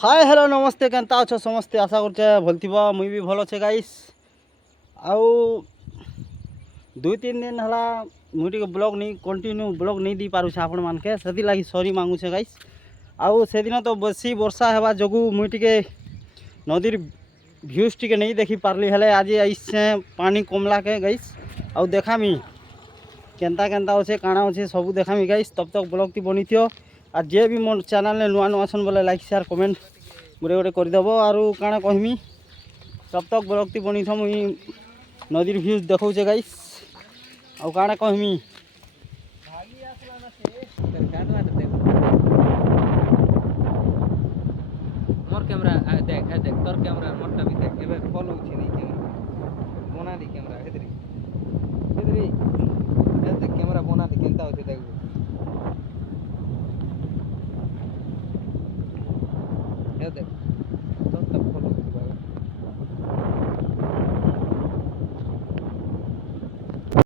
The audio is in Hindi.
हाय हेलो नमस्ते केनता अच्छो समस्ते आशा करछे भल थिबा मुई भी भल अच्छे गाइस। आउ 2-3 दिन हला मुई टिके ब्लॉग नहीं कंटिन्यू ब्लॉग नहीं दी पारुछ आपण मानके सेति लागी सॉरी मांगुछे गाइस। आउ से दिन तो बेसी वर्षा हेबा जगु मुई टिके नदीर व्यूज टिके नहीं देखि पारली हेले आज आइसे पानी कमला के गाइस। आउ देखामी केनता केनता अच्छे काଣା अच्छे सब देखामी गाइस। तब तक ब्लॉग ती बनी थियो और जे भी मोर चैनल ने नुआ नुआ सन बोले लाइक शेयर कमेंट गोटे गोटे करदेव और काଣା कहमी। तब तक ब्लॉग ती बनी थो मुई नदीर व्यूज देखौचे गाइस। आउ काଣା कहमी मोर कैमरा देख देख तोर कैमरा मोरटा भी देख एबे फॉलो होछि नहीं कैमरा बना दी कैमरा हेदरी हेदरी ए देख कैमरा बना दी केनता होछि देख ए देख